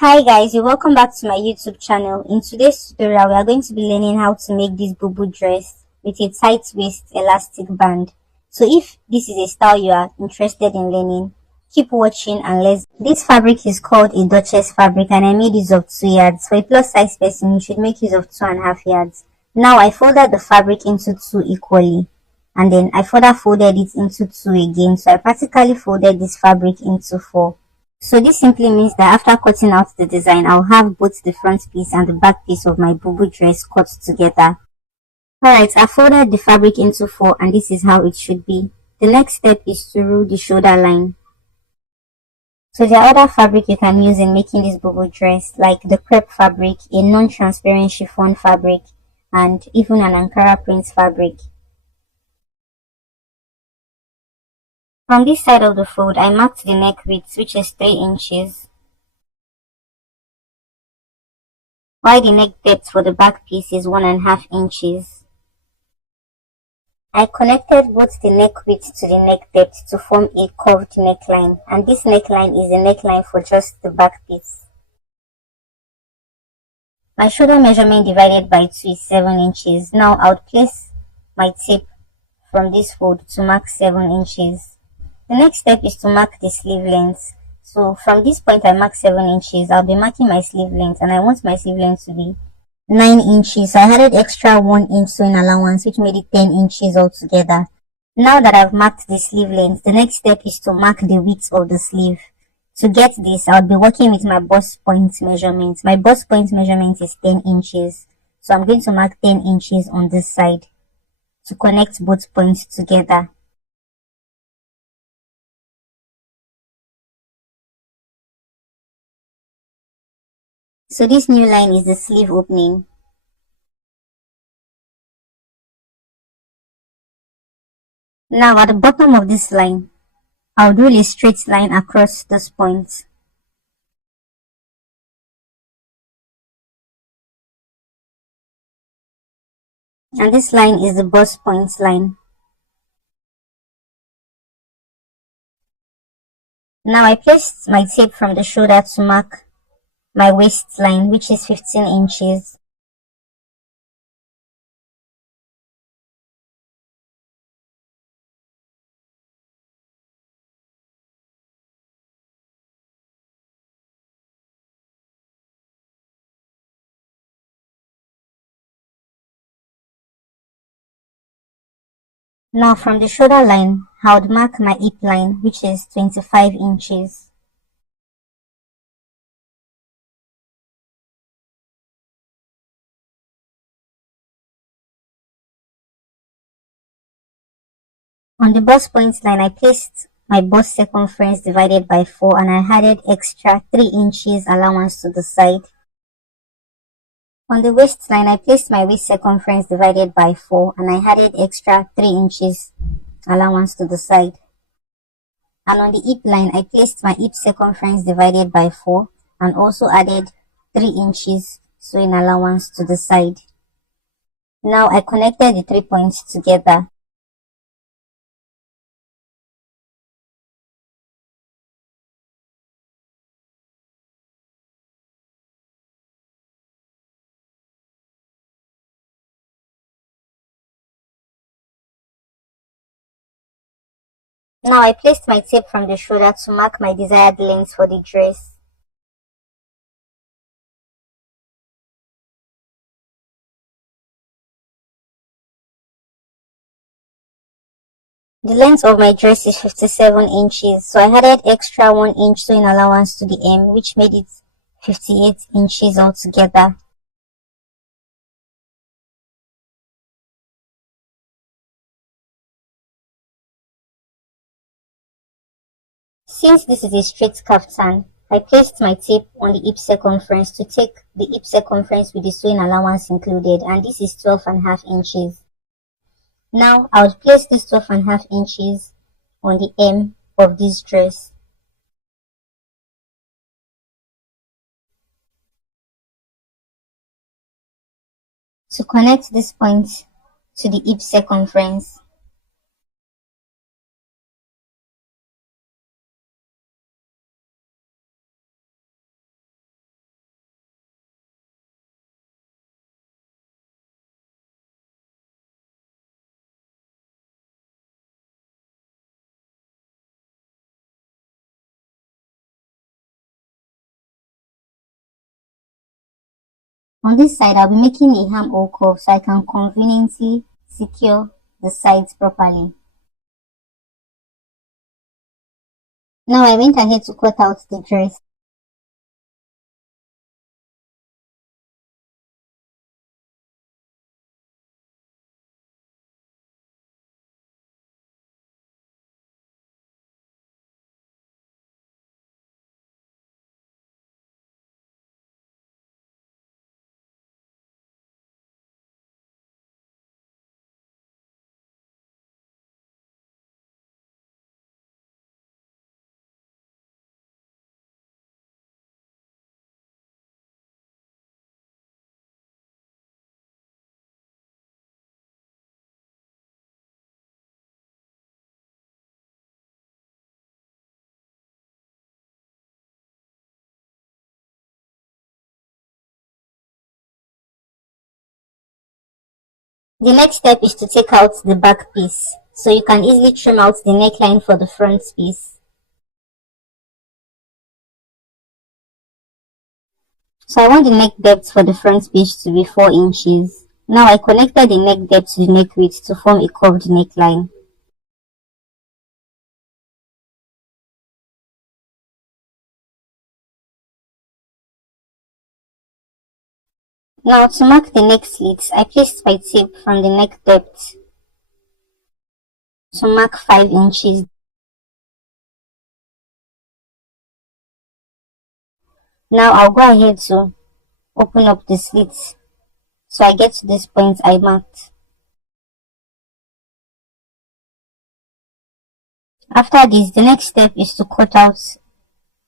Hi guys, you're welcome back to my YouTube channel. In today's tutorial, we are going to be learning how to make this bubu dress with a tight waist elastic band. So if this is a style you are interested in learning, keep watching and let's. This fabric is called a Duchess fabric and I made use of 2 yards. For a plus size person, you should make use of 2.5 yards. Now I folded the fabric into 2 equally and then I further folded it into 2 again. So I practically folded this fabric into 4. So this simply means that after cutting out the design, I'll have both the front piece and the back piece of my bubu dress cut together. Alright, I folded the fabric into 4 and this is how it should be. The next step is to rule the shoulder line. So there are other fabric you can use in making this bubu dress, like the crepe fabric, a non-transparent chiffon fabric, and even an Ankara print fabric. From this side of the fold, I marked the neck width, which is 3 inches. While the neck depth for the back piece is 1.5 inches. I connected both the neck width to the neck depth to form a curved neckline, and this neckline is a neckline for just the back piece. My shoulder measurement divided by 2 is 7 inches. Now I would place my tape from this fold to mark 7 inches. The next step is to mark the sleeve length. So from this point I mark 7 inches. I'll be marking my sleeve length and I want my sleeve length to be 9 inches. So I added extra 1 inch sewing allowance, which made it 10 inches altogether. Now that I've marked the sleeve length, the next step is to mark the width of the sleeve. To get this, I'll be working with my bust point measurement. My bust point measurement is 10 inches. So I'm going to mark 10 inches on this side to connect both points together. So this new line is the sleeve opening. Now at the bottom of this line, I'll draw a straight line across this point. And this line is the bust point line. Now I placed my tape from the shoulder to mark my waistline, which is 15 inches. Now from the shoulder line, I would mark my hip line, which is 25 inches. On the bust point line, I placed my bust circumference divided by 4 and I added extra 3 inches allowance to the side. On the waistline, I placed my waist circumference divided by 4 and I added extra 3 inches allowance to the side. And on the hip line, I placed my hip circumference divided by 4 and also added 3 inches sewing allowance to the side. Now I connected the 3 points together. Now I placed my tape from the shoulder to mark my desired length for the dress. The length of my dress is 57 inches, so I added extra 1 inch sewing allowance to the hem, which made it 58 inches altogether. Since this is a straight kaftan, I placed my tape on the hip circumference to take the hip circumference with the sewing allowance included, and this is 12.5 inches. Now I will place this 12.5 inches on the hem of this dress. To connect this point to the hip circumference, On this side, I'll be making a armhole curve so I can conveniently secure the sides properly. Now I went ahead to cut out the dress. The next step is to take out the back piece, so you can easily trim out the neckline for the front piece. So I want the neck depth for the front piece to be 4 inches. Now I connected the neck depth to the neck width to form a curved neckline. Now to mark the neck slits, I placed my tape from the neck depth to mark 5 inches. Now I'll go ahead to open up the slits. So I get to this point I marked. After this, the next step is to cut out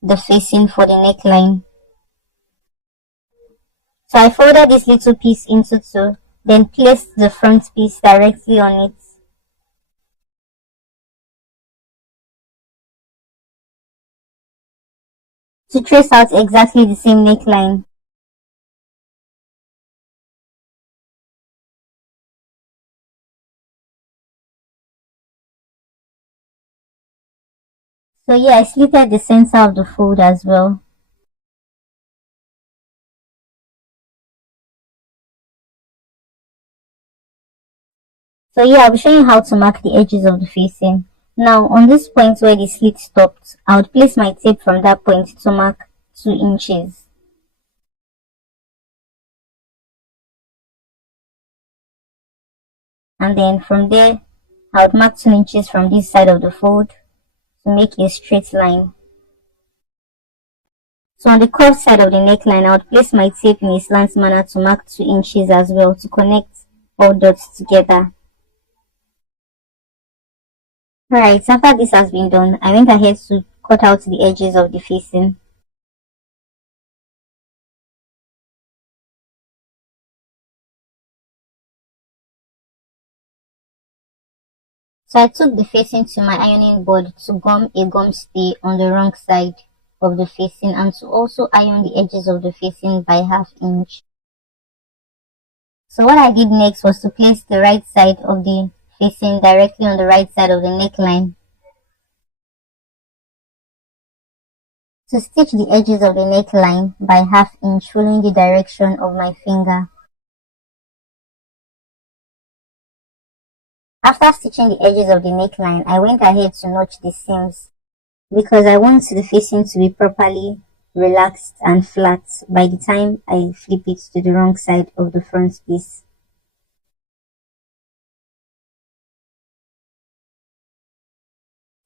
the facing for the neckline. So I folded this little piece into two, then placed the front piece directly on it. To trace out exactly the same neckline. So yeah, I slitted the center of the fold as well. So yeah, I'll be showing you how to mark the edges of the facing. Now on this point where the slit stopped, I would place my tape from that point to mark 2 inches. And then from there, I would mark 2 inches from this side of the fold to make a straight line. So on the curved side of the neckline, I would place my tape in a slant manner to mark 2 inches as well to connect all dots together. Alright, after this has been done, I went ahead to cut out the edges of the facing. So I took the facing to my ironing board to gum a gum stay on the wrong side of the facing and to also iron the edges of the facing by ½ inch. So what I did next was to place the right side of the facing directly on the right side of the neckline. To stitch the edges of the neckline by ½ inch following the direction of my finger. After stitching the edges of the neckline, I went ahead to notch the seams because I want the facing to be properly relaxed and flat by the time I flip it to the wrong side of the front piece.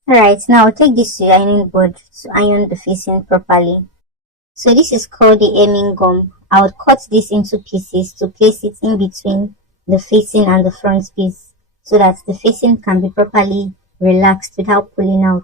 Alright, now I'll take this to the ironing board to iron the facing properly. So this is called the hemming gum. I would cut this into pieces to place it in between the facing and the front piece so that the facing can be properly relaxed without pulling out.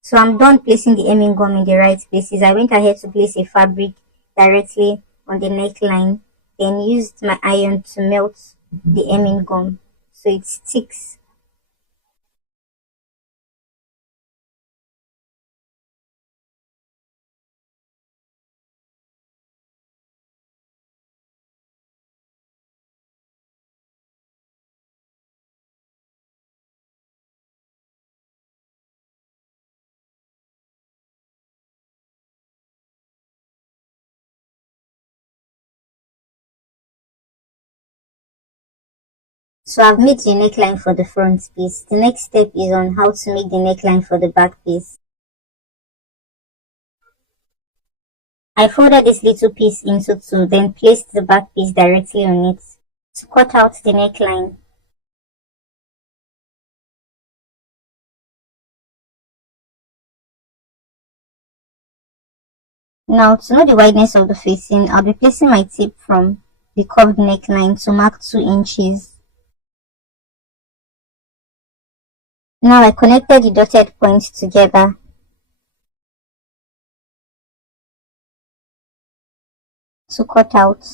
So I'm done placing the hemming gum in the right places. I went ahead to place a fabric directly on the neckline, then used my iron to melt the hemming gum so it sticks. So I've made the neckline for the front piece. The next step is on how to make the neckline for the back piece. I folded this little piece into two, then placed the back piece directly on it to cut out the neckline. Now, to know the wideness of the facing, I'll be placing my tape from the curved neckline to mark 2 inches. Now I connected the dotted points together. To cut out.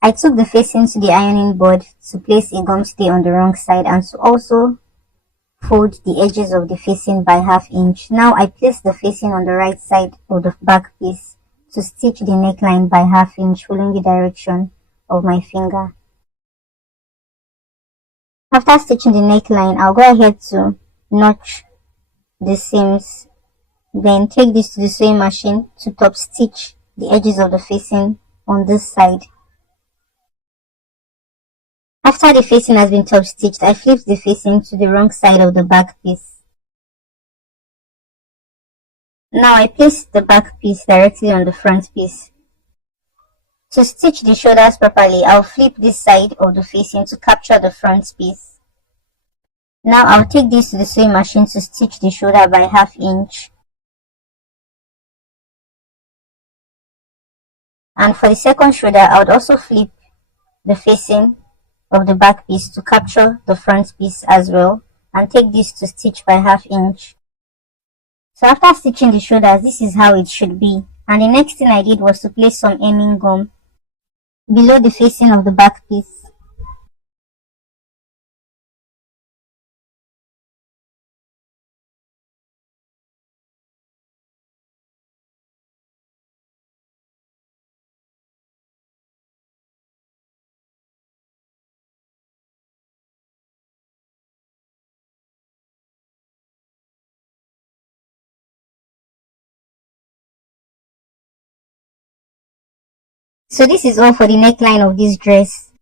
I took the facing to the ironing board to place a gum stay on the wrong side and to also fold the edges of the facing by ½ inch. Now I place the facing on the right side of the back piece to stitch the neckline by ½ inch following the direction of my finger. After stitching the neckline, I'll go ahead to notch the seams. Then take this to the sewing machine to top stitch the edges of the facing on this side. After the facing has been top stitched, I flipped the facing to the wrong side of the back piece. Now I place the back piece directly on the front piece. To stitch the shoulders properly, I'll flip this side of the facing to capture the front piece. Now I'll take this to the sewing machine to stitch the shoulder by ½ inch. And for the second shoulder, I would also flip the facing of the back piece to capture the front piece as well and take this to stitch by ½ inch. So after stitching the shoulders, this is how it should be. And the next thing I did was to place some hemming gum below the facing of the back piece. So this is all for the neckline of this dress.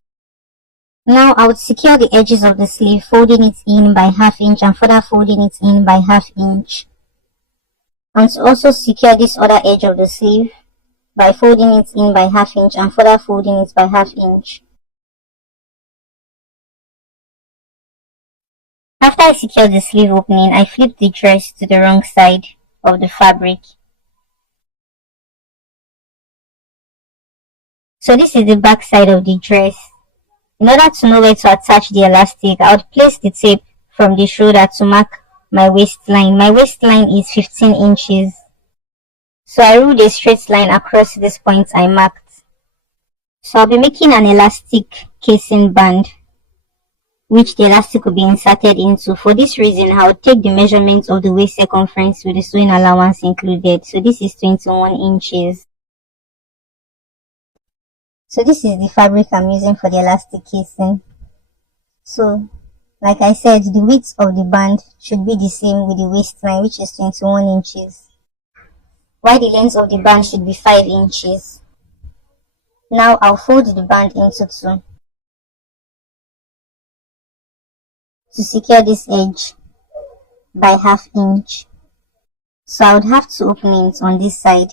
Now I would secure the edges of the sleeve, folding it in by ½ inch and further folding it in by ½ inch. And to also secure this other edge of the sleeve by folding it in by ½ inch and further folding it by ½ inch. After I secured the sleeve opening, I flipped the dress to the wrong side of the fabric. So this is the back side of the dress. In order to know where to attach the elastic, I would place the tape from the shoulder to mark my waistline. My waistline is 15 inches. So I ruled a straight line across this point I marked. So I'll be making an elastic casing band, which the elastic will be inserted into. For this reason, I will take the measurements of the waist circumference with the sewing allowance included. So this is 21 inches. So this is the fabric I'm using for the elastic casing. So, like I said, the width of the band should be the same with the waistline, which is 21 inches. While the length of the band should be 5 inches. Now I'll fold the band into two to secure this edge by ½ inch. So I would have two openings on this side.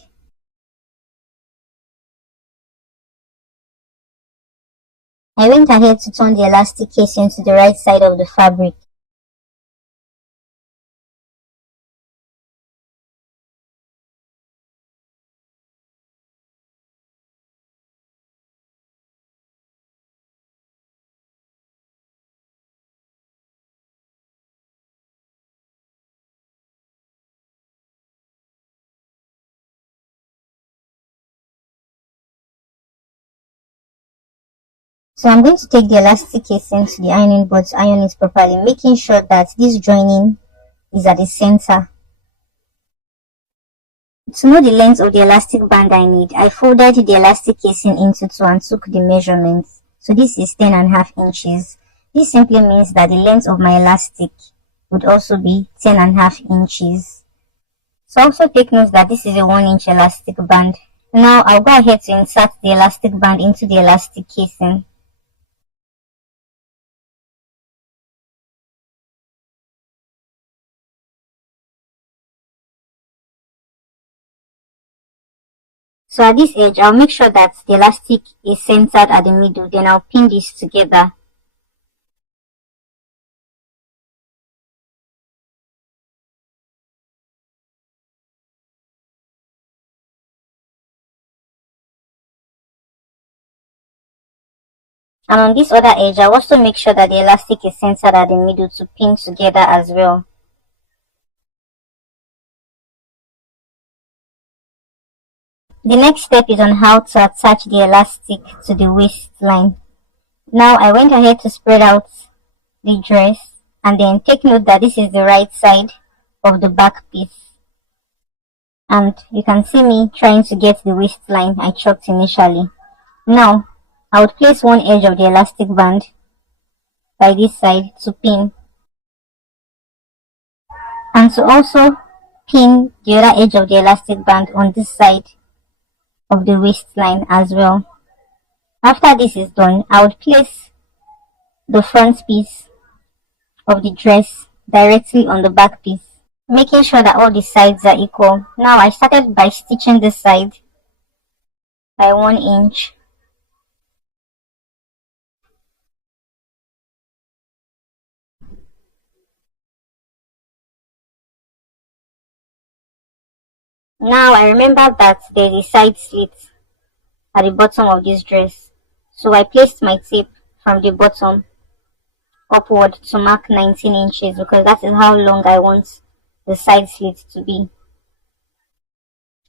I went ahead to turn the elastic casing to the right side of the fabric. So I'm going to take the elastic casing to the ironing board to iron it properly, making sure that this joining is at the center. To know the length of the elastic band I need, I folded the elastic casing into two and took the measurements. So this is 10½ inches. This simply means that the length of my elastic would also be 10½ inches. So also take note that this is a 1 inch elastic band. Now I'll go ahead to insert the elastic band into the elastic casing. So at this edge, I'll make sure that the elastic is centered at the middle, then I'll pin this together. And on this other edge, I'll also make sure that the elastic is centered at the middle to pin together as well. The next step is on how to attach the elastic to the waistline. Now I went ahead to spread out the dress, and then take note that this is the right side of the back piece. And you can see me trying to get the waistline I chalked initially. Now I would place one edge of the elastic band by this side to pin, and to also pin the other edge of the elastic band on this side of the waistline as well. After this is done, I would place the front piece of the dress directly on the back piece, making sure that all the sides are equal. Now I started by stitching this side by 1 inch. Now I remember that there is a side slit at the bottom of this dress, so I placed my tape from the bottom upward to mark 19 inches because that is how long I want the side slit to be.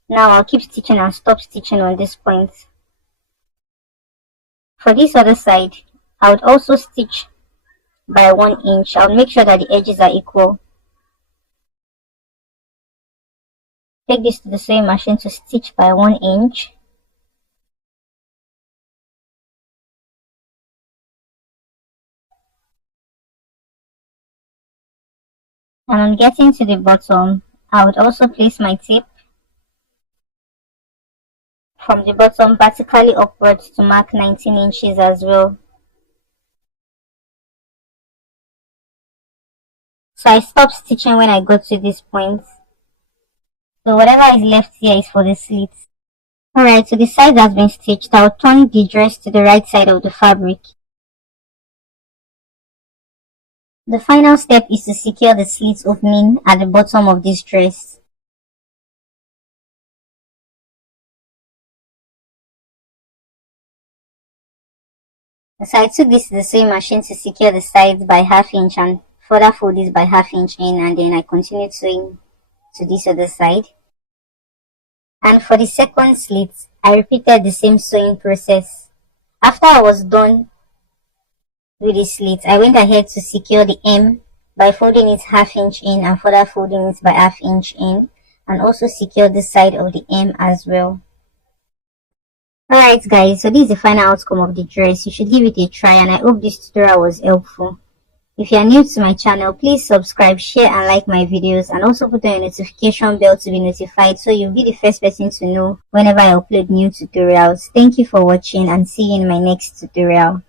Now I'll keep stitching and stop stitching on this point. For this other side, I would also stitch by 1 inch. I'll make sure that the edges are equal. Take this to the sewing machine to stitch by 1 inch. And on getting to the bottom, I would also place my tape from the bottom vertically upwards to mark 19 inches as well. So I stopped stitching when I got to this point. So whatever is left here is for the slits. Alright, so the side has been stitched. I'll turn the dress to the right side of the fabric. The final step is to secure the slit opening at the bottom of this dress. So I took this to the sewing machine to secure the sides by 1/2 inch and further fold this by 1/2 inch in, and then I continued sewing to this other side. And for the second slit, I repeated the same sewing process. After I was done with the slit, I went ahead to secure the hem by folding it 1/2 inch in and further folding it by 1/2 inch in, and also secure the side of the hem as well. Alright guys, so this is the final outcome of the dress. You should give it a try, and I hope this tutorial was helpful. If you are new to my channel, please subscribe, share and like my videos, and also put on your notification bell to be notified so you'll be the first person to know whenever I upload new tutorials. Thank you for watching, and see you in my next tutorial.